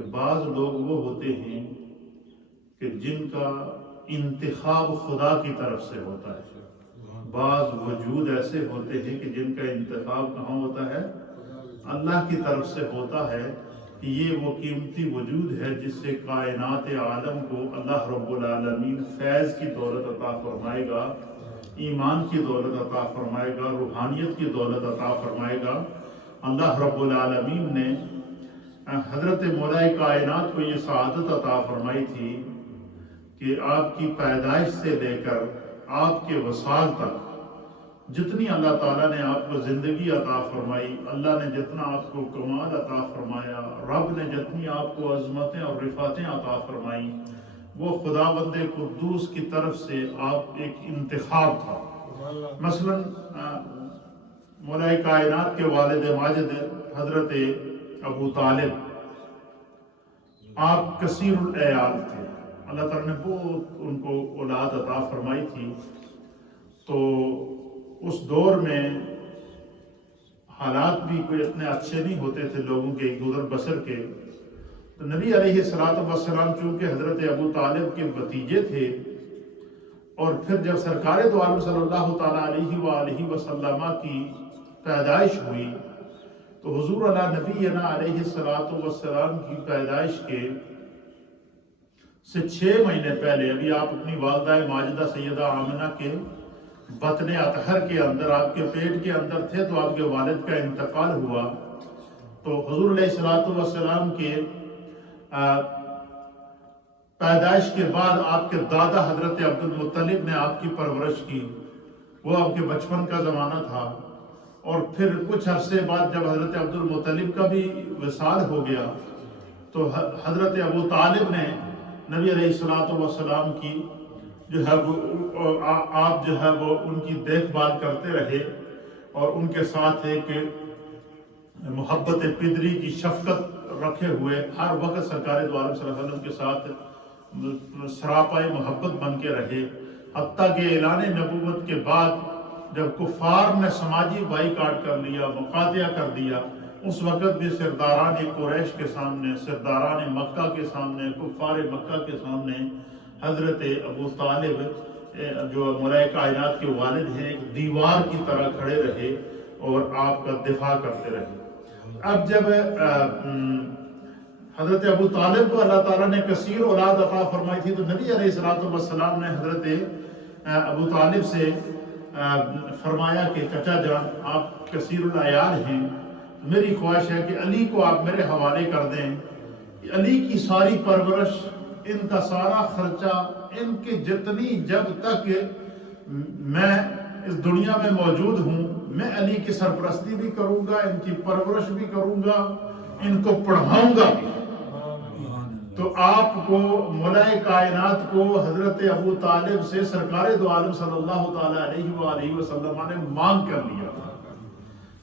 کہ بعض لوگ وہ ہوتے ہیں کہ جن کا انتخاب خدا کی طرف سے ہوتا ہے، بعض وجود ایسے ہوتے ہیں کہ جن کا انتخاب کہاں ہوتا ہے؟ اللہ کی طرف سے ہوتا ہے کہ یہ وہ قیمتی وجود ہے جس سے کائنات عالم کو اللہ رب العالمین فیض کی دولت عطا فرمائے گا، ایمان کی دولت عطا فرمائے گا، روحانیت کی دولت عطا فرمائے گا۔ اللہ رب العالمین نے حضرت مولا کائنات کو یہ سعادت عطا فرمائی تھی کہ آپ کی پیدائش سے لے کر آپ کے وصال تک جتنی اللہ تعالیٰ نے آپ کو زندگی عطا فرمائی، اللہ نے جتنا آپ کو کمال عطا فرمایا، رب نے جتنی آپ کو عظمتیں اور رفعتیں عطا فرمائیں، وہ خداوند قدوس کی طرف سے آپ ایک انتخاب تھا۔ مثلا مولا کائنات کے والد ماجد حضرت ابو طالب، آپ کثیر العیال تھے، اللہ تعالیٰ نے بہت ان کو اولاد عطا فرمائی تھی۔ تو اس دور میں حالات بھی کوئی اتنے اچھے نہیں ہوتے تھے لوگوں کے گزر بسر کے، تو نبی علیہ السلام چونکہ حضرت ابو طالب کے بھتیجے تھے، اور پھر جب سرکار دو عالم صلی اللہ تعالیٰ علیہ وآلہ وسلم کی پیدائش ہوئی تو حضور علیہ نبینا علیہ السلام کی پیدائش کے سے 6 مہینے پہلے، ابھی آپ اپنی والدہ ماجدہ سیدہ آمنہ کے بطن اطہر کے اندر، آپ کے پیٹ کے اندر تھے، تو آپ کے والد کا انتقال ہوا۔ تو حضور علیہ السلام کے پیدائش کے بعد آپ کے دادا حضرت عبد المطلب نے آپ کی پرورش کی، وہ آپ کے بچپن کا زمانہ تھا۔ اور پھر کچھ عرصے بعد جب حضرت عبد المطلب کا بھی وصال ہو گیا تو حضرت ابو طالب نے نبی علیہ السلام کی جو ہے وہ آپ جو ہے وہ ان کی دیکھ بھال کرتے رہے، اور ان کے ساتھ ایک محبت پدری کی شفقت رکھے ہوئے ہر وقت سرکار دو عالم صلی اللہ علیہ وسلم کے ساتھ سراپائے محبت بن کے رہے، حتیٰ کہ اعلان نبوت کے بعد جب کفار نے سماجی بائیکاٹ کر لیا، مقاطعہ کر دیا، اس وقت بھی سرداران قریش کے سامنے، سرداران مکہ کے سامنے، کفار مکہ کے سامنے حضرت ابو طالب جو مولا کائنات کے والد ہیں ایک دیوار کی طرح کھڑے رہے اور آپ کا دفاع کرتے رہے۔ اب جب حضرت ابو طالب کو اللہ تعالیٰ نے کثیر اولاد عطا فرمائی تھی تو نبی علیہ السلام نے حضرت ابو طالب سے فرمایا کہ چچا جان آپ کثیر العیال ہیں، میری خواہش ہے کہ علی کو آپ میرے حوالے کر دیں، علی کی ساری پرورش، ان کا سارا خرچہ، ان کی جتنی جب تک میں اس دنیا میں موجود ہوں میں علی کی سرپرستی بھی کروں گا، ان کی پرورش بھی کروں گا، ان کو پڑھاؤں گا بھی۔ تو آپ کو مولا کائنات کو حضرت ابو طالب سے سرکار دو عالم صلی اللہ تعالیٰ علیہ وآلہ وسلم نے مانگ کر لیا تھا۔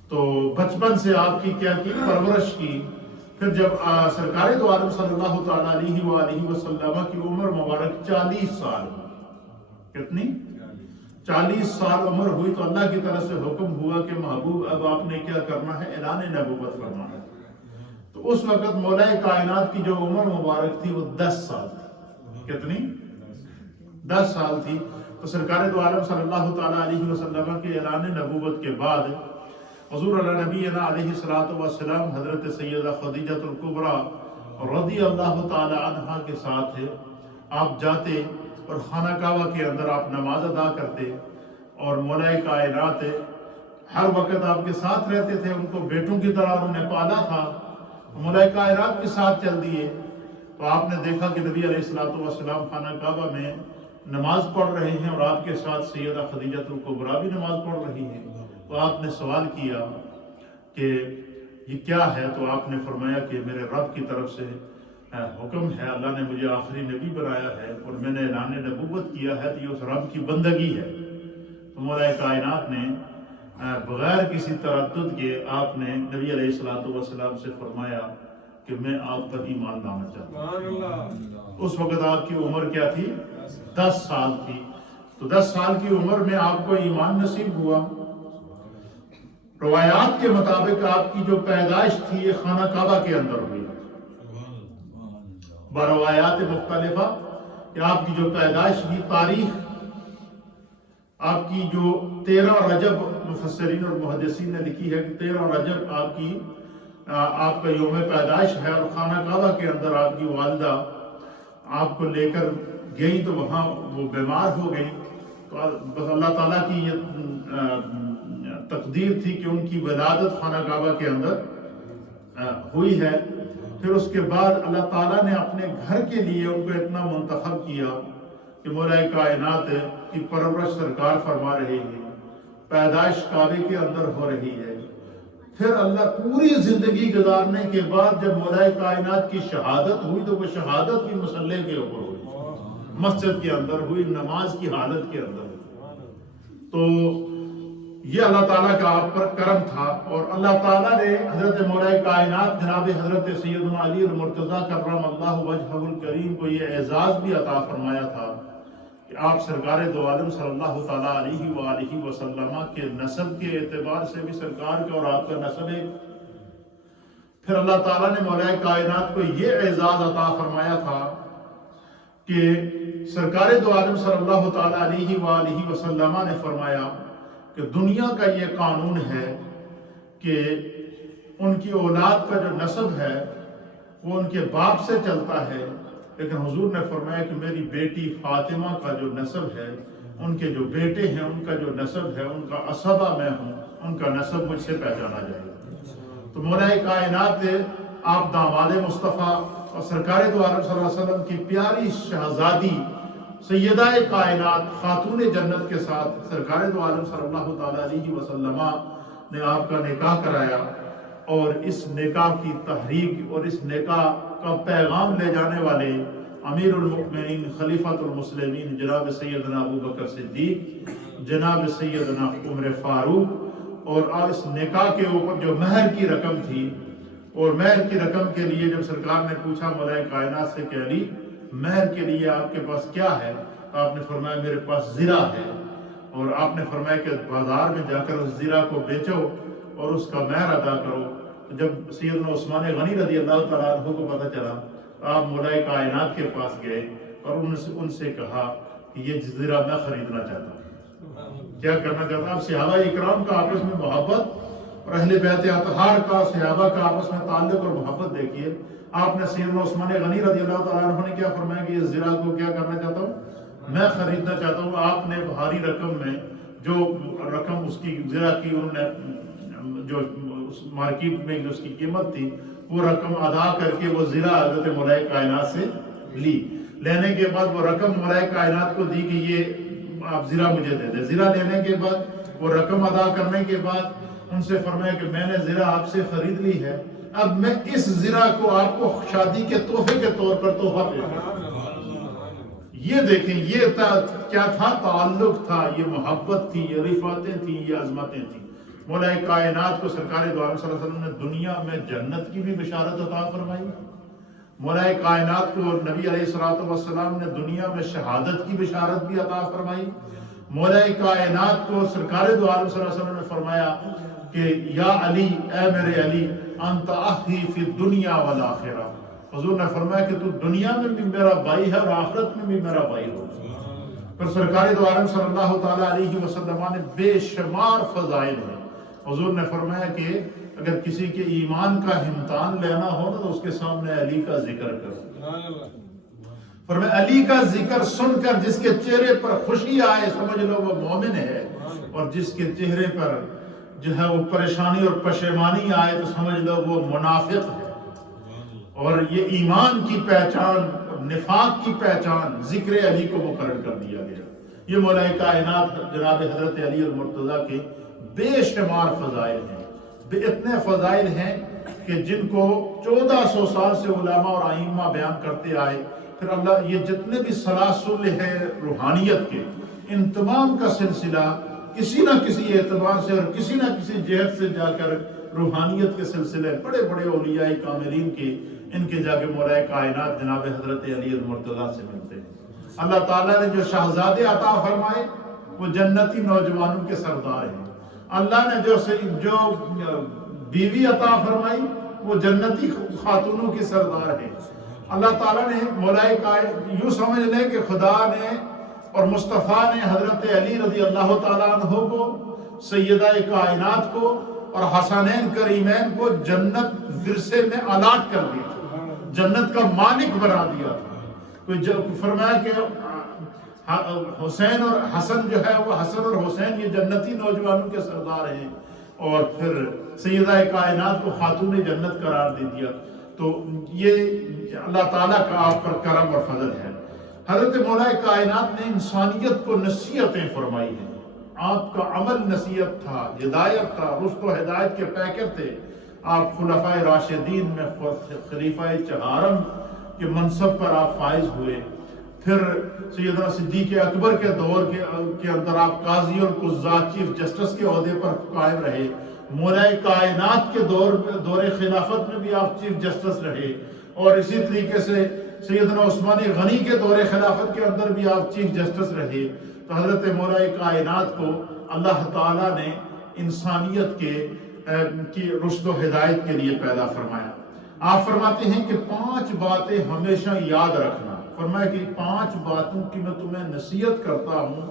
تو بچپن سے آپ کی کیا کی پرورش کی۔ پھر جب سرکار دو عالم صلی اللہ تعالیٰ علیہ وآلہ وسلم کی عمر مبارک 40 سال ہوئی، کتنی؟ 40 سال عمر ہوئی تو اللہ کی طرف سے حکم ہوا کہ محبوب اب آپ نے کیا کرنا ہے؟ اعلان نبوت کرنا ہے۔ تو اس وقت مولا کائنات کی جو عمر مبارک تھی وہ 10 سال تھی، کتنی؟ 10 سال تھی۔ تو سرکار دو عالم صلی اللہ تعالیٰ علیہ وسلم کے اعلان نبوت کے بعد حضور علیہ نبینا علیہ السلام حضرت سیدہ خدیجہ الکبریٰ رضی اللہ تعالیٰ عنہا کے ساتھ آپ جاتے اور خانہ کعبہ کے اندر آپ نماز ادا کرتے، اور مولا کائنات ہر وقت آپ کے ساتھ رہتے تھے، ان کو بیٹوں کی طرح انہوں نے پالا تھا، مولا کائنات کے ساتھ چل دیے۔ تو آپ نے دیکھا کہ نبی علیہ السلام خانہ کعبہ میں نماز پڑھ رہے ہیں اور آپ کے ساتھ سیدہ خدیجہ الکبریٰ بھی نماز پڑھ رہی ہیں۔ تو آپ نے سوال کیا کہ یہ کیا ہے؟ تو آپ نے فرمایا کہ میرے رب کی طرف سے حکم ہے، اللہ نے مجھے آخری نبی بنایا ہے اور میں نے اعلان نبوت کیا ہے، تو یہ اس رب کی بندگی ہے۔ تو مولا کائنات نے بغیر کسی تردد کے آپ نے نبی علیہ السلام سے فرمایا کہ میں آپ پر ایمان لانا چاہتا ہوں۔ اس وقت آپ کی عمر کیا تھی؟ 10 سال تھی۔ تو 10 سال کی عمر میں آپ کو ایمان نصیب ہوا۔ روایات کے مطابق آپ کی جو پیدائش تھی یہ خانہ کعبہ کے اندر ہوئی، بروایات مختلفہ کہ آپ کی جو پیدائش کی تاریخ، آپ کی جو 13 رجب مفسرین اور محدثین نے لکھی ہے کہ 13 رجب آپ کا یوم پیدائش ہے، اور خانہ کعبہ کے اندر آپ کی والدہ آپ کو لے کر گئی تو وہاں وہ بیمار ہو گئی، تو بس اللہ تعالیٰ کی یہ تقدیر تھی کہ ان کی ولادت خانہ کعبہ کے اندر ہوئی ہے۔ پھر اس کے بعد اللہ تعالیٰ نے اپنے گھر کے لیے ان کو اتنا منتخب کیا کہ مولا کائنات کی پرورش سرکار فرما رہے ہیں، پیدائش کعبے کے اندر ہو رہی ہے۔ پھر اللہ پوری زندگی گزارنے کے بعد جب مولا کائنات کی شہادت ہوئی تو وہ شہادت بھی مصلی کے اوپر ہوئی، مسجد کے اندر ہوئی، نماز کی حالت کے اندر ہوئی۔ تو یہ اللہ تعالیٰ کا آپ پر کرم تھا، اور اللہ تعالیٰ نے حضرت مولا کائنات جناب حضرت سیدنا علی المرتضیٰ کرم اللہ وجہہ الکریم کو یہ اعزاز بھی عطا فرمایا تھا کہ آپ سرکار دو عالم صلی اللہ تعالیٰ علیہ وآلہ وسلم کے نسب کے اعتبار سے بھی سرکار کا اور آپ کا نسب ہے۔ پھر اللہ تعالیٰ نے مولا کائنات کو یہ اعزاز عطا فرمایا تھا کہ سرکار دو عالم صلی اللہ تعالیٰ علیہ وآلہ وسلم نے فرمایا کہ دنیا کا یہ قانون ہے کہ ان کی اولاد کا جو نسب ہے وہ ان کے باپ سے چلتا ہے، لیکن حضور نے فرمایا کہ میری بیٹی فاطمہ کا جو نسب ہے، ان کے جو بیٹے ہیں ان کا جو نسب ہے، ان کا عصبہ میں ہوں، ان کا نسب مجھ سے پہچانا جائے گا۔ تو مولا کائنات آپ داماد مصطفیٰ اور سرکار دو عالم صلی اللہ علیہ وسلم کی پیاری شہزادی سیدہ کائنات خاتون جنت کے ساتھ سرکار دو عالم صلی اللہ تعالیٰ علیہ وسلم نے آپ کا نکاح کرایا، اور اس نکاح کی تحریک اور اس نکاح کا پیغام لے جانے والے امیر المؤمنین خلیفۃ المسلمین جناب سیدنا ابو بکر صدیق، جناب سیدنا عمر فاروق، اور اس نکاح کے اوپر جو مہر کی رقم تھی، اور مہر کی رقم کے لیے جب سرکار نے پوچھا مولا کائنات سے کہ علی مہر کے لیے آپ کے پاس کیا ہے، آپ نے فرمایا میرے پاس زرہ ہے، اور آپ نے فرمایا کہ بازار میں جا کر اس زرہ کو بیچو اور اس کا مہر ادا کرو۔ جب سیدنا عثمان غنی رضی اللہ تعالیٰ عنہ کو پتہ چلا، آپ مولا کائنات کے پاس گئے اور ان سے کہا کہ یہ زرہ میں خریدنا چاہتا ہوں۔ کیا کرنا چاہتا ہوں؟ آپ صحابہ اکرام کا آپس میں محبت اور اہل بیت اطہار کا صحابہ کا آپس میں تعلق اور محبت دیکھیے۔ آپ نے سیدنا عثمان غنی رضی اللہ تعالیٰ عنہ نے کیا فرمایا کہ اس زرہ کو کیا کرنا چاہتا ہوں؟ میں خریدنا چاہتا ہوں۔ آپ نے بھاری رقم میں جو رقم اس کی زرہ کی انہوں نے جو مارکیٹ میں جو اس کی قیمت تھی وہ رقم ادا کر کے وہ زرہ حضرت مولا کائنات سے لی۔ لینے کے بعد وہ رقم مولا کائنات کو دی کہ یہ آپ زرہ مجھے دے دیں۔ زرہ لینے کے بعد وہ رقم ادا کرنے کے بعد ان سے فرمایا کہ میں نے زرہ آپ سے خرید لی ہے، اب میں اس زرہ کو آپ کو شادی کے تحفے کے طور پر تحفہ پیش کرتا ہوں۔ یہ دیکھیں یہ کیا تھا؟ تعلق تھا، یہ محبت تھی، یہ رفعتیں تھیں، یہ عظمتیں تھیں۔ مولا کائنات کو سرکار دو عالم صلی اللہ علیہ وسلم نے دنیا میں جنت کی بھی بشارت عطا فرمائی، مولا کائنات کو نبی علیہ الصلوۃ والسلام نے دنیا میں شہادت کی بشارت بھی عطا فرمائی۔ مولا کائنات کو سرکار دو عالم صلی اللہ علیہ وسلم نے فرمایا کہ یا علی، اے میرے علی، انت اخی فی الدنیا والآخرہ، حضور نے فرمایا کہ تو دنیا میں بھی میرا بھائی ہے اور آخرت میں بھی میرا بھائی ہو۔ پھر سرکار دو عالم صلی اللہ تعالیٰ علیہ وسلم نے بے شمار فضائل ہیں۔ حضور نے فرمایا کہ اگر کسی کے ایمان کا امتحان لینا ہو نا تو اس کے سامنے علی کا ذکر کرو۔ فرمایا علی کا ذکر سن کر جس کے چہرے پر خوشی آئے سمجھ لو وہ مومن ہے، اور جس کے چہرے پر جو ہے وہ پریشانی اور پشیمانی آئے تو سمجھ لو وہ منافق ہے۔ اور یہ ایمان کی پہچان، نفاق کی پہچان ذکر علی کو مقرر کر دیا گیا۔ یہ مولا کائنات جناب حضرت علی المرتضیٰ کے بے شمار فضائل ہیں، اتنے فضائل ہیں کہ جن کو 1400 سال سے علماء اور ائمہ بیان کرتے آئے۔ پھر اللہ یہ جتنے بھی سلاسل ہیں روحانیت کے، ان تمام کا سلسلہ کسی نہ کسی اعتبار سے اور کسی نہ کسی جہت سے جا کر روحانیت کے سلسلے بڑے بڑے اولیاء کاملین کے ان کے جا کے مولا کائنات جناب حضرت علی المرتضیٰ سے ملتے ہیں۔ اللہ تعالیٰ نے جو شہزادے عطا فرمائے وہ جنتی نوجوانوں کے سردار ہیں۔ اللہ نے جو بیوی عطا فرمائی وہ جنتی خاتونوں کی سردار ہیں۔ اللہ تعالیٰ نے مولا کائنات، یوں سمجھ لیں کہ خدا نے اور مصطفیٰ نے حضرت علی رضی اللہ تعالیٰ عنہ کو، سیدہ کائنات کو اور حسنین کریمین کو جنت ورثے میں الاٹ کر دیا تھا، جنت کا مالک بنا دیا تھا۔ فرمایا کہ حسین اور حسن جو ہے وہ، حسن اور حسین یہ جنتی نوجوانوں کے سردار ہیں، اور پھر سیدہ کائنات کو خاتون جنت قرار دے دیا۔ تو یہ اللہ تعالیٰ کا آپ پر کرم اور فضل ہے۔ حضرت مولا کائنات نے انسانیت کو نصیحتیں فرمائی ہیں، آپ کا عمل نصیحت تھا، ہدایت تھا، رشد و ہدایت کے پیکر تھے۔ آپ خلفائے راشدین میں خلیفہ چہارم کے منصب پر آپ فائز ہوئے، پھر سیدنا صدیق اکبر کے دور کے اندر آپ قاضی القضات چیف جسٹس کے عہدے پر قائم رہے، مولا کائنات کے دور خلافت میں بھی آپ چیف جسٹس رہے، اور اسی طریقے سے سیدنا عثمان غنی کے دور خلافت کے اندر بھی آپ چیف جسٹس رہے۔ تو حضرت مولا کائنات کو اللہ تعالیٰ نے انسانیت کی رشد و ہدایت کے لیے پیدا فرمایا۔ آپ فرماتے ہیں کہ 5 باتیں ہمیشہ یاد رکھنا، فرمایا کہ 5 باتوں کی میں تمہیں نصیحت کرتا ہوں،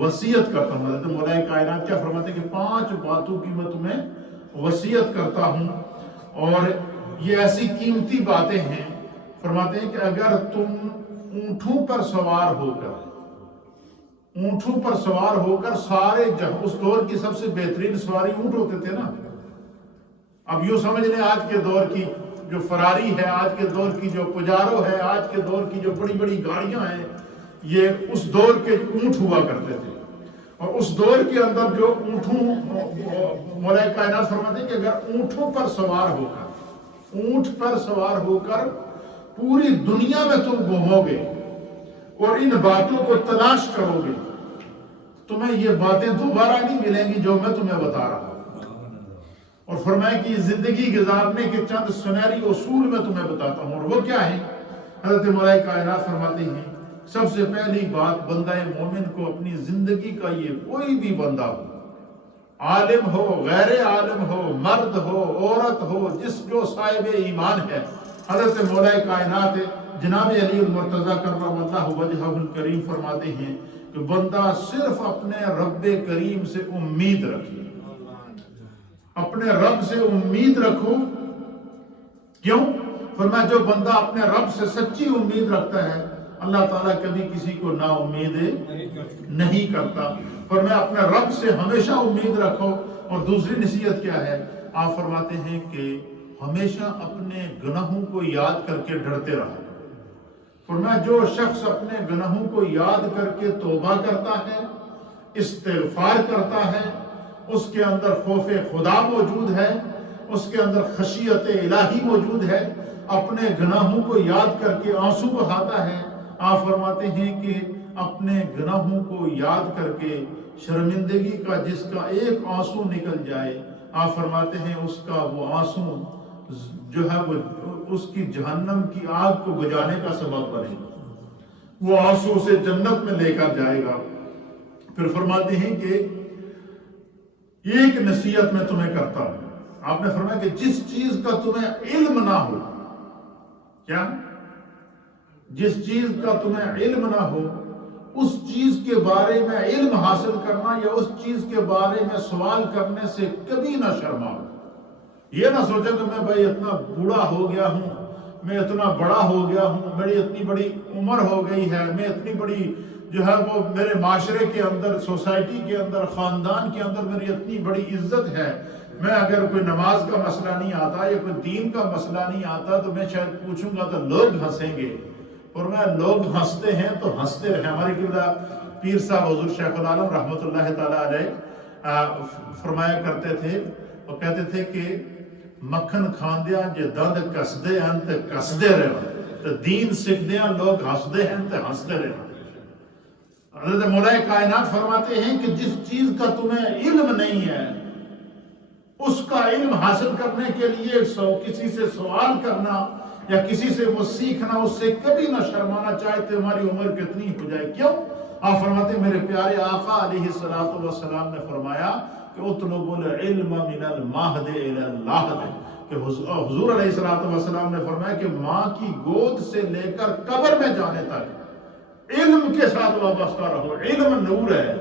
وصیت کرتا ہوں۔ حضرت مولا کائنات کیا فرماتے ہیں کہ 5 باتوں کی میں تمہیں وصیت کرتا ہوں، اور یہ ایسی قیمتی باتیں ہیں۔ فرماتے ہیں کہ اگر تم اونٹوں پر سوار ہو کر سارے اس دور کی سب سے بہترین سواری اونٹ ہوتے تھے نا، اب یوں سمجھ لیں آج کے دور کی جو فراری ہے، آج کے دور کی جو پجارو ہے، آج کے دور کی جو بڑی بڑی گاڑیاں ہیں، یہ اس دور کے اونٹ ہوا کرتے تھے۔ اور اس دور کے اندر جو اونٹوں، مولا کائنات فرماتے ہیں کہ اگر اونٹوں پر سوار ہو کر پوری دنیا میں تم گھومو گے اور ان باتوں کو تلاش کرو گے، تمہیں یہ باتیں دوبارہ نہیں ملیں گی جو میں تمہیں بتا رہا ہوں۔ اور فرمایا کہ زندگی گزارنے کے چند سنہری اصول میں تمہیں بتاتا ہوں، اور وہ کیا ہیں؟ حضرت مولا کائنات فرماتے ہیں سب سے پہلی بات، بندہ مومن کو اپنی زندگی کا، یہ کوئی بھی بندہ ہو، عالم ہو، غیر عالم ہو، مرد ہو، عورت ہو، جو صاحب ایمان ہے، حضرت مولا کائنات جناب علی المرتضیٰ کرم اللہ وجہہ الکریم فرماتے ہیں کہ بندہ صرف اپنے رب کریم سے امید رکھے، اپنے رب سے امید رکھو۔ کیوں؟ فرمایا جو بندہ اپنے رب سے سچی امید رکھتا ہے، اللہ تعالیٰ کبھی کسی کو نا امید نہیں کرتا۔ فرمایا اپنے رب سے ہمیشہ امید رکھو۔ اور دوسری نصیحت کیا ہے؟ آپ فرماتے ہیں کہ ہمیشہ اپنے گناہوں کو یاد کر کے ڈرتے رہو۔ فرمایا جو شخص اپنے گناہوں کو یاد کر کے توبہ کرتا ہے، استغفار کرتا ہے، اس کے اندر خوف خدا موجود ہے، اس کے اندر خشیت الہی موجود ہے، اپنے گناہوں کو یاد کر کے آنسو بہاتا ہے۔ آپ فرماتے ہیں کہ اپنے گناہوں کو یاد کر کے شرمندگی کا جس کا ایک آنسو نکل جائے، آپ فرماتے ہیں اس کا وہ آنسو جو ہے وہ اس کی جہنم کی آگ کو بجھانے کا سبب بنے، وہ آنسو اسے جنت میں لے کر جائے گا۔ پھر فرماتے ہیں کہ ایک نصیحت میں تمہیں کرتا ہوں۔ آپ نے فرمایا کہ جس چیز کا تمہیں علم نہ ہو، کیا؟ جس چیز کا تمہیں علم نہ ہو، اس چیز کے بارے میں علم حاصل کرنا یا اس چیز کے بارے میں سوال کرنے سے کبھی نہ شرماؤ۔ یہ نہ سوچے کہ میں بھائی اتنا بوڑھا ہو گیا ہوں، میں اتنا بڑا ہو گیا ہوں، میری اتنی بڑی عمر ہو گئی ہے، میں اتنی بڑی جو ہے وہ میرے معاشرے کے اندر، سوسائٹی کے اندر، خاندان کے اندر میری اتنی بڑی عزت ہے، میں اگر کوئی نماز کا مسئلہ نہیں آتا یا کوئی دین کا مسئلہ نہیں آتا تو میں شاید پوچھوں گا تو لوگ ہنسیں گے۔ اور میں لوگ ہنستے ہیں تو ہنستے رہے۔ ہمارے قبلہ پیر صاحب حضور شیخ العالم رحمۃ اللہ تعالیٰ علیہ فرمایا کرتے تھے، وہ کہتے تھے کہ مکھن کھاندیاں جے دند کسدے ہیں تے کسدے رہنا، تے دین سکھدیاں لوگ ہنسدے ہیں تے ہنسدے رہنا۔ حضرت مولا کائنات فرماتے ہیں کہ جس چیز کا تمہیں علم نہیں ہے، اس کا علم حاصل کرنے کے لیے کسی سے سوال کرنا یا کسی سے وہ سیکھنا، اس سے کبھی نہ شرمانا، چاہے تمہاری عمر کتنی ہو جائے۔ کیوں؟ آپ فرماتے ہیں میرے پیارے آقا علیہ الصلوۃ والسلام نے فرمایا کہ اطلبوا العلم من المہد الی اللحد، کہ حضور علیہ السلام نے فرمایا کہ ماں کی گود سے لے کر قبر میں جانے تک علم کے ساتھ وابستہ رہو. علم نور ہے،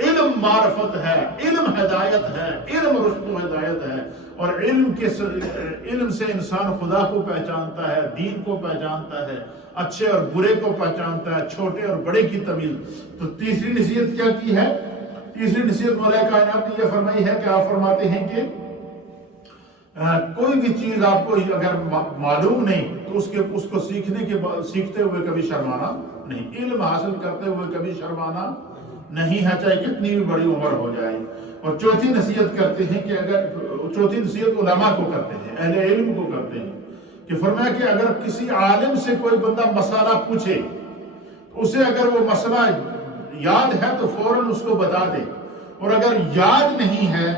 علم معرفت ہے، علم ہدایت ہے، علم رشد و ہدایت ہے. اور علم سے انسان خدا کو پہچانتا ہے، دین کو پہچانتا ہے، اچھے اور برے کو پہچانتا ہے، چھوٹے اور بڑے کی تمیز. تو تیسری نصیحت کیا کی ہے؟ تیسری نصیحت مولا کائنات نے یہ فرمائی ہے کہ آپ فرماتے ہیں کہ کوئی بھی چیز آپ کو اگر معلوم نہیں تو اس کو سیکھتے ہوئے کبھی شرمانا نہیں، علم حاصل کرتے ہوئے کبھی شرمانا نہیں ہے، چاہے کتنی بھی بڑی عمر ہو جائے. اور چوتھی نصیحت کرتے ہیں کہ چوتھی نصیحت علماء کو کرتے ہیں، اہل علم کو کرتے ہیں کہ فرمایا کہ اگر کسی عالم سے کوئی بندہ مسئلہ پوچھے، اسے اگر وہ مسئلہ یاد ہے تو فوراً اس کو بتا دے، اور اگر یاد نہیں ہے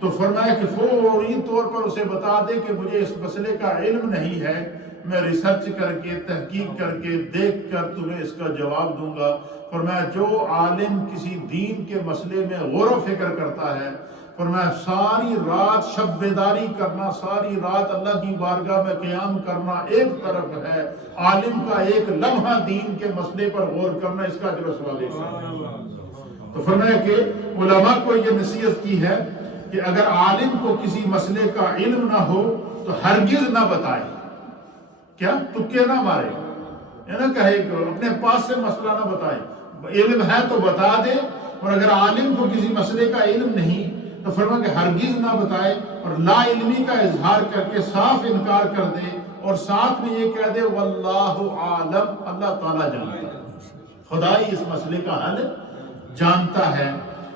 تو فرمایا کہ فوری طور پر اسے بتا دے کہ مجھے اس مسئلے کا علم نہیں ہے، میں ریسرچ کر کے تحقیق کر کے دیکھ کر تمہیں اس کا جواب دوں گا. فرمایا جو عالم کسی دین کے مسئلے میں غور و فکر کرتا ہے، فرمایا ساری رات شب بیداری کرنا، ساری رات اللہ کی بارگاہ میں قیام کرنا ایک طرف ہے، عالم کا ایک لمحہ دین کے مسئلے پر غور کرنا اس کا اجر و ثواب ایک ساتھ. تو فرمایا کہ علماء کو یہ نصیحت کی ہے کہ اگر عالم کو کسی مسئلے کا علم نہ ہو تو ہرگز نہ بتائے. کیا تکے نہ مارے، یہ نہ کہے کہ اپنے پاس سے مسئلہ نہ بتائے. علم ہے تو بتا دے، اور اگر عالم کو کسی مسئلے کا علم نہیں تو فرمایا کہ ہرگز نہ بتائے، اور لا علمی کا اظہار کر کے صاف انکار کر دے، اور ساتھ میں یہ کہہ دے واللہ عالم، اللہ تعالیٰ جانتا ہے، خدا ہی اس مسئلے کا حل جانتا ہے.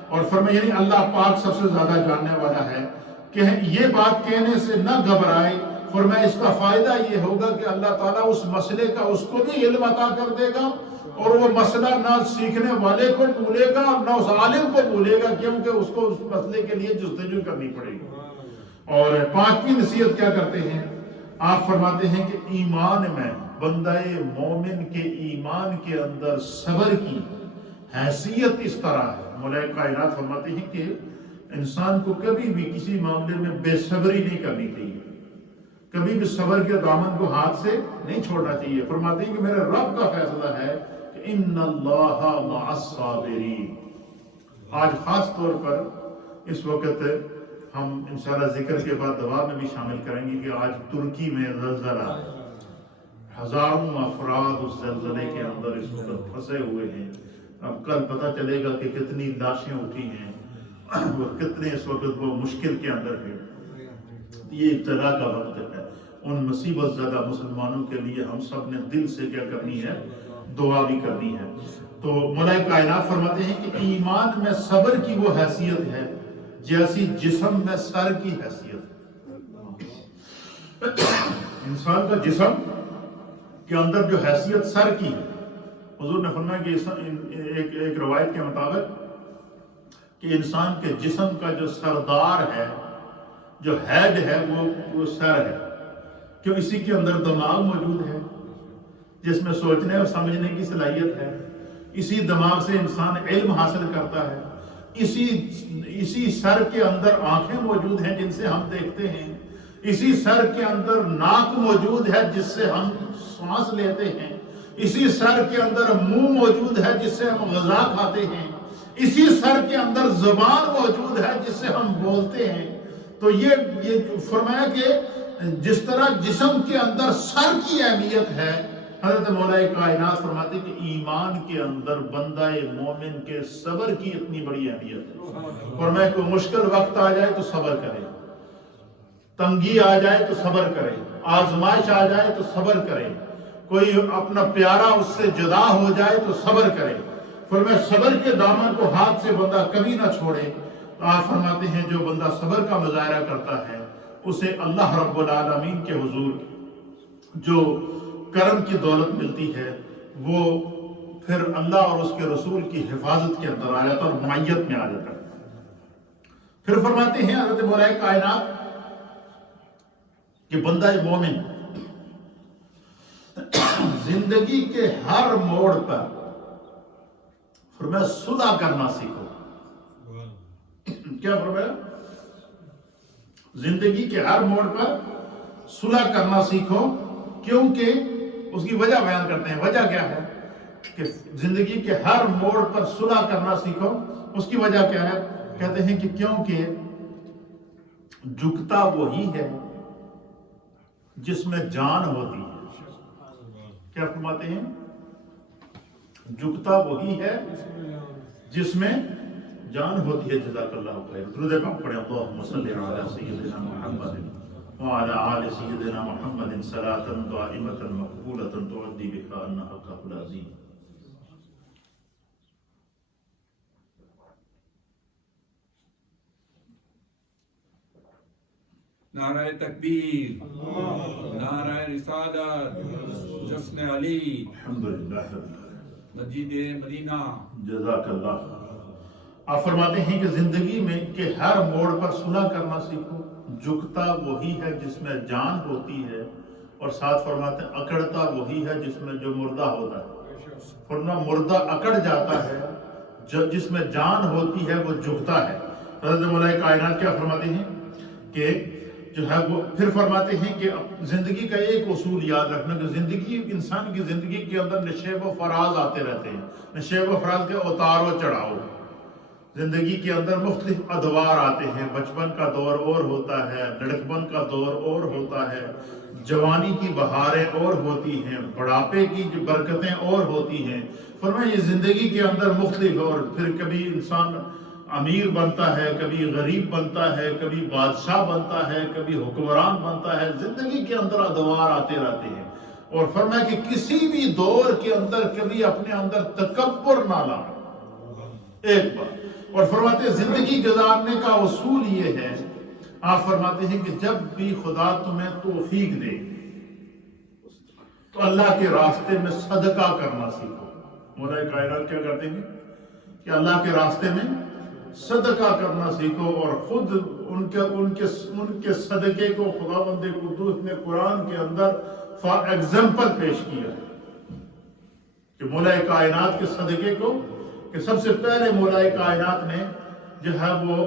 اور فرمایا یعنی اللہ پاک سب سے زیادہ جاننے والا ہے. کہ یہ بات کہنے سے نہ گھبرائے. فرمایا اس کا فائدہ یہ ہوگا کہ اللہ تعالیٰ اس مسئلے کا اس کو بھی علم عطا کر دے گا، اور وہ مسئلہ نہ سیکھنے والے کو بھولے گا اور نہ اس عالم کو بھولے گا، کیونکہ اس کو اس مسئلے کے لیے جستجو کرنی پڑے گی. اور پانچویں نصیحت کیا کرتے ہیں؟ آپ فرماتے ہیں کہ ایمان میں بندہ مومن کے ایمان کے اندر صبر کی حیثیت اس طرح ہے. مولا کائنات فرماتے ہیں کہ انسان کو کبھی بھی کسی معاملے میں بے صبری نہیں کرنی چاہیے، کبھی بھی صبر کے دامن کو ہاتھ سے نہیں چھوڑنا چاہیے. فرماتے ہیں کہ میرے رب کا فیصلہ ہے کہ ان اللہ مع الصابرین. آج خاص طور پر اس وقت ہم انشاءاللہ ذکر کے بعد دعا میں بھی شامل کریں گے کہ آج ترکی میں زلزلہ، ہزاروں افراد اس زلزلے کے اندر اس وقت پھنسے ہوئے ہیں. اب کل پتہ چلے گا کہ کتنی لاشیں اٹھی ہیں اور کتنے اس وقت وہ مشکل کے اندر ہیں. یہ ابتلا کا وقت ہے. ان مصیبت زدہ مسلمانوں کے لیے ہم سب نے دل سے کیا کرنی ہے؟ دعا بھی کرنی ہے. تو مولا کائنات فرماتے ہیں کہ ایمان میں صبر کی وہ حیثیت ہے جیسی جسم میں سر کی حیثیت. انسان کا جسم کے اندر جو حیثیت سر کی ہے، حضور نے فرمایا کہ ایک روایت کے مطابق کہ انسان کے جسم کا جو سردار ہے، جو ہیڈ ہے، وہ سر ہے. کیوں؟ اسی کے اندر دماغ موجود ہے جس میں سوچنے اور سمجھنے کی صلاحیت ہے. اسی دماغ سے انسان علم حاصل کرتا ہے. اسی سر کے اندر آنکھیں موجود ہیں جن سے ہم دیکھتے ہیں. اسی سر کے اندر ناک موجود ہے جس سے ہم سانس لیتے ہیں. اسی سر کے اندر منہ موجود ہے جس سے ہم غذا کھاتے ہیں. اسی سر کے اندر زبان موجود ہے جس سے ہم بولتے ہیں. تو یہ فرمایا کہ جس طرح جسم کے اندر سر کی اہمیت ہے، حضرت مولا کائنات فرماتے کہ ایمان کے اندر بندہ مومن کے صبر کی اتنی بڑی اہمیت ہے. فرمایا کوئی مشکل وقت آ جائے تو صبر کرے، تنگی آ جائے تو صبر کرے، آزمائش آ جائے تو صبر کرے، کوئی اپنا پیارا اس سے جدا ہو جائے تو صبر کرے. فرمایا صبر کے دامن کو ہاتھ سے بندہ کبھی نہ چھوڑے. آپ فرماتے ہیں جو بندہ صبر کا مظاہرہ کرتا ہے اسے اللہ رب العالمین کے حضور جو کرم کی دولت ملتی ہے، وہ پھر اللہ اور اس کے رسول کی حفاظت کے اندر آ جاتا اور معیت میں آ جاتا ہے. پھر فرماتے ہیں حضرت مولا کائنات کہ بندہ مومن زندگی کے ہر موڑ پر فرمایا صلح کرنا سیکھو. کیا فرمایا؟ زندگی کے ہر موڑ پر صلح کرنا سیکھو، کیونکہ اس کی وجہ بیان کرتے ہیں۔ وجہ کیا ہے کہ زندگی کے ہر موڑ پر صلح کرنا سیکھو۔ اس کی وجہ کیا ہے؟ کہتے ہیں کہ کیونکہ جھکتا وہی ہے جس میں جان ہوتی ہے۔ کیا فرماتے ہیں؟ جھکتا وہی ہے جس میں جان ہوتی ہے۔ جزاک اللہ خیر۔ درود پاک پڑھیں۔ اللہم صلی علی سیدنا محمد وعلی آل سیدنا محمد صلاۃ دائمۃ مقبولۃ تعدی بها ان حقہ العظیم۔ نعرہ تکبیر، نعرہ رسالت، جشن علی، الحمدللہ مسجد مدینہ۔ جزاک اللہ۔ آپ فرماتے ہیں کہ زندگی میں کہ ہر موڑ پر صلح کرنا سیکھو۔ جھکتا وہی ہے جس میں جان ہوتی ہے، اور ساتھ فرماتے ہیں اکڑتا وہی ہے جس میں جو مردہ ہوتا ہے۔ فرمایا مردہ اکڑ جاتا ہے، جس میں جان ہوتی ہے وہ جھکتا ہے۔ حضرت مولا کائنات کیا فرماتے ہیں کہ جو ہے وہ پھر فرماتے ہیں کہ زندگی کا ایک اصول یاد رکھنا کہ زندگی، انسان کی زندگی کے اندر نشیب و فراز آتے رہتے ہیں۔ نشیب و فراز کے اتار و چڑھاؤ، زندگی کے اندر مختلف ادوار آتے ہیں۔ بچپن کا دور اور ہوتا ہے، لڑکپن کا دور اور ہوتا ہے، جوانی کی بہاریں اور ہوتی ہیں، بڑھاپے کی برکتیں اور ہوتی ہیں۔ فرمایا یہ زندگی کے اندر مختلف، اور پھر کبھی انسان امیر بنتا ہے، کبھی غریب بنتا ہے، کبھی بادشاہ بنتا ہے، کبھی حکمران بنتا ہے۔ زندگی کے اندر ادوار آتے رہتے ہیں، اور فرمایا کہ کسی بھی دور کے اندر کبھی اپنے اندر تکبر نہ لانا، ایک بات۔ اور فرماتے ہیں زندگی گزارنے کا اصول یہ ہے، آپ فرماتے ہیں کہ جب بھی خدا تمہیں توفیق دے تو اللہ کے راستے میں صدقہ کرنا سیکھو۔ مولا کائنات کیا کرتے ہیں کہ اللہ کے راستے میں صدقہ کرنا سیکھو، اور خود ان کے صدقے کو خدا بند قدوس نے قرآن کے اندر فار ایگزامپل پیش کیا ہے کہ مولا کائنات کے صدقے کو، کہ سب سے پہلے مولا کائنات نے جو ہے وہ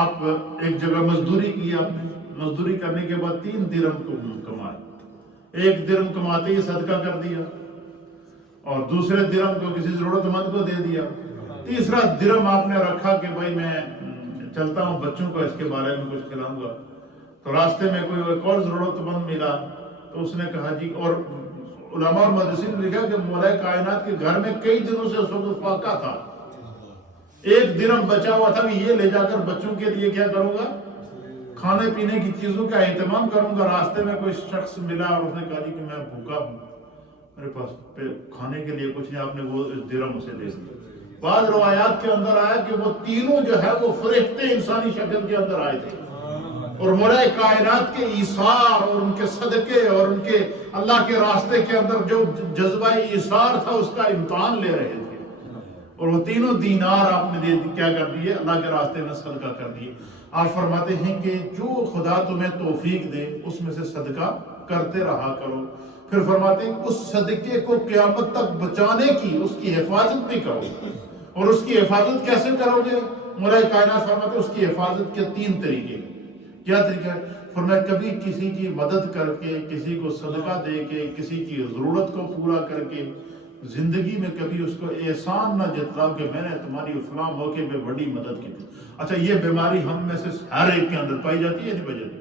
آپ ایک جگہ مزدوری کی، آپ نے مزدوری کرنے کے بعد 3 درہم کو کمائے، 1 درہم کماتے ہی صدقہ کر دیا، اور دوسرے درہم کو کسی ضرورت مند کو دے دیا، تیسرا درہم آپ نے رکھا کہ بھائی میں چلتا ہوں بچوں کو اس کے بارے میں کچھ کھلاؤں گا۔ تو راستے میں کوئی ایک اور ضرورت مند ملا تو اس نے کہا جی، اور علماء اور محدثین نے لکھا کہ مولا کائنات کے گھر میں کئی دنوں سے اس وقت فاقہ تھا، 1 درہم بچا ہوا تھا کہ یہ لے جا کر بچوں کے لیے کیا کروں گا، کھانے پینے کی چیزوں کا اہتمام کروں گا۔ راستے میں کوئی شخص ملا اور اس نے کہا جی کہ میں بھوکا ہوں، میرے پاس کھانے کے لیے کچھ نہیں، آپ نے وہ درہم اسے دے دیا۔ بعض روایات کے اندر آیا کہ وہ تینوں جو ہے وہ فرشتے انسانی شکل کے اندر آئے تھے، اور مولا کائنات کے ایثار اور ان کے صدقے اور ان کے اللہ کے راستے کے اندر جو جذبہ ایثار تھا اس کا امتحان لے رہے تھے، اور وہ تینوں دینار آپ نے کیا کر دیے، اللہ کے راستے میں صدقہ کر دیے۔ آپ فرماتے ہیں کہ جو خدا تمہیں توفیق دے اس میں سے صدقہ کرتے رہا کرو۔ پھر فرماتے ہیں اس صدقے کو قیامت تک بچانے کی، اس کی حفاظت بھی کرو۔ اور اس کی حفاظت کیسے کرو گے؟ مولا کائنات فرماتے ہیں اس کی حفاظت کے 3 طریقے۔ کیا طریقہ ہے؟ فرمایا کبھی کسی کی مدد کر کے، کسی کو صدقہ دے کے، کسی کی ضرورت کو پورا کر کے، زندگی میں کبھی اس کو احسان نہ جتلاؤ کہ میں نے تمہاری فلاں موقع پہ بڑی مدد کی تھی۔ اچھا یہ بیماری ہم میں سے ہر ایک کے اندر پائی جاتی ہے، نہیں پائی جاتی؟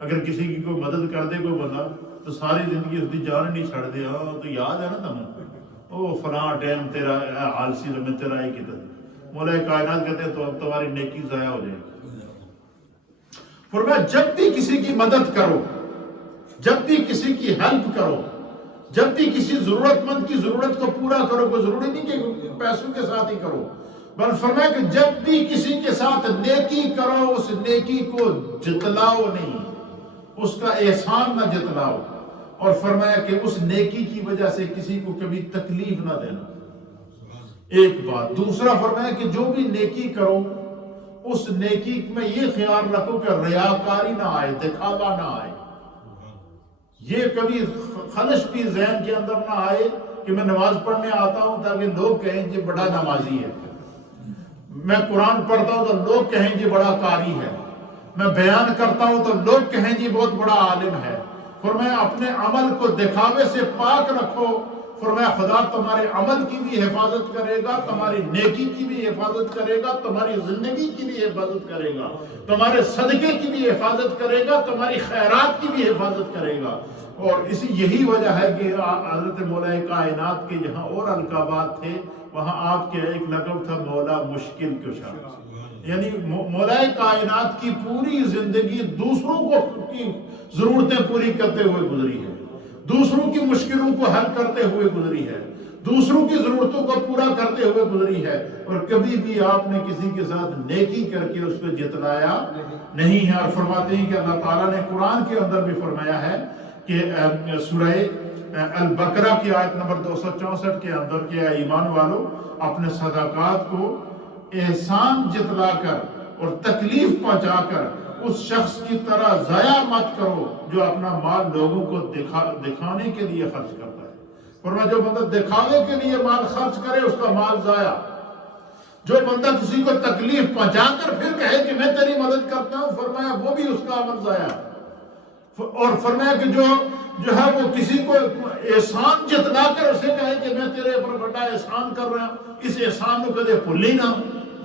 اگر کسی کی کوئی مدد کر دے کوئی بندہ تو ساری زندگی اس کی جان نہیں چھڑ دے، ہاں تو یاد ہے نا تمہیں او فلاں ٹائم تیرا عالسی میں تیرا ہی کی تھی۔ مولا کائنات کہتے ہیں تو اب تمہاری نیکی ضائع ہو جائے گی۔ فرمایا جب بھی کسی کی مدد کرو، جب بھی کسی کی ہیلپ کرو، جب بھی کسی ضرورت مند کی ضرورت کو پورا کرو، کوئی ضروری نہیں کہ پیسوں کے ساتھ ہی کرو، بل فرمایا کہ جب بھی کسی کے ساتھ نیکی کرو اس نیکی کو جتلاؤ نہیں، اس کا احسان نہ جتلاؤ، اور فرمایا کہ اس نیکی کی وجہ سے کسی کو کبھی تکلیف نہ دینا، ایک بات۔ دوسرا فرمایا کہ جو بھی نیکی کرو اس نیکی میں یہ خیال رکھو کہ ریاکاری نہ آئے، دکھاوا نہ آئے، یہ کبھی خلش بھی ذہن کے اندر نہ آئے کہ میں نماز پڑھنے آتا ہوں تاکہ لوگ کہیں یہ بڑا نمازی ہے، میں قرآن پڑھتا ہوں تو لوگ کہیں یہ بڑا قاری ہے، میں بیان کرتا ہوں تو لوگ کہیں یہ بہت بڑا عالم ہے۔ فرمایا اپنے عمل کو دکھاوے سے پاک رکھو، فرمایا خدا تمہارے عمل کی بھی حفاظت کرے گا، تمہاری نیکی کی بھی حفاظت کرے گا، تمہاری زندگی کی بھی حفاظت کرے گا، تمہارے صدقے کی بھی حفاظت کرے گا، تمہاری خیرات کی بھی حفاظت کرے گا۔ اور یہی وجہ ہے کہ حضرت مولا کائنات کے جہاں اور القابات تھے وہاں آپ کے ایک لقب تھا مولا مشکل کشا، یعنی مولا کائنات کی پوری زندگی دوسروں کو کی ضرورتیں پوری کرتے ہوئے گزری ہے، دوسروں کی مشکلوں کو حل کرتے ہوئے گزری ہے، دوسروں کی ضرورتوں کو پورا کرتے ہوئے گزری ہے، اور کبھی بھی آپ نے کسی کے ساتھ نیکی کر کے اس کو جتلایا نہیں ہے۔ اور فرماتے ہیں کہ اللہ تعالیٰ نے قرآن کے اندر بھی فرمایا ہے کہ سورہ البقرہ کی آیت نمبر 264 کے اندر کہ اے ایمان والو اپنے صدقات کو احسان جتلا کر اور تکلیف پہنچا کر اس شخص کی طرح ضائع مت کرو جو اپنا مال لوگوں کو دکھانے کے لیے خرچ کرتا ہے۔ فرمایا جو بندہ دکھانے کے لیے مال خرچ کرے اس کا مال ضائع، جو بندہ کسی کو تکلیف پہنچا کر پھر کہے کہ میں تیری مدد کرتا ہوں، فرمایا وہ بھی اس کا عمل ضائع۔ اور فرمایا کہ جو ہے وہ کسی کو احسان جتلا کر اسے کہے کہ میں تیرے پر بڑا احسان کر رہا ہوں، اس احسان کو کدے بھولی نہ،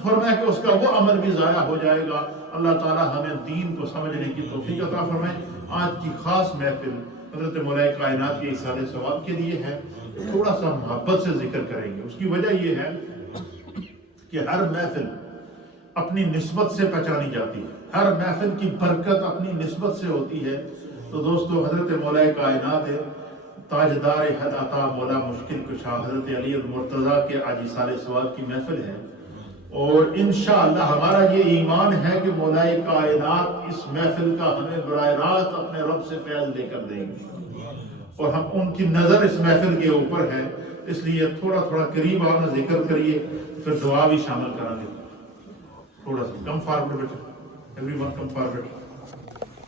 فرمایا کہ اس کا وہ عمل بھی ضائع ہو جائے گا۔ اللہ تعالیٰ ہمیں دین کو سمجھنے کی توفیق عطا فرمائے۔ آج کی خاص محفل حضرت مولا کائنات کے اصالِ ثواب کے لیے ہے، تھوڑا سا محبت سے ذکر کریں گے۔ اس کی وجہ یہ ہے کہ ہر محفل اپنی نسبت سے پہچانی جاتی ہے، ہر محفل کی برکت اپنی نسبت سے ہوتی ہے۔ تو دوستو حضرت مولا کائنات تاجدار حد عطا مولا مشکل کشا حضرت علی المرتضیٰ کے آج اصالِ ثواب کی محفل ہے، اور انشاءاللہ ہمارا یہ ایمان ہے کہ مولا کائنات اس محفل کا ہمیں براہ راست اپنے رب سے فیض لے کر دیں گے، اور ہم ان کی نظر اس محفل کے اوپر ہے، اس لیے تھوڑا تھوڑا قریب آپ نے ذکر کریے، پھر دعا بھی شامل کریں گے۔ تھوڑا سا کم فارورڈ بیٹھے، ایوری ون کم فارورڈ۔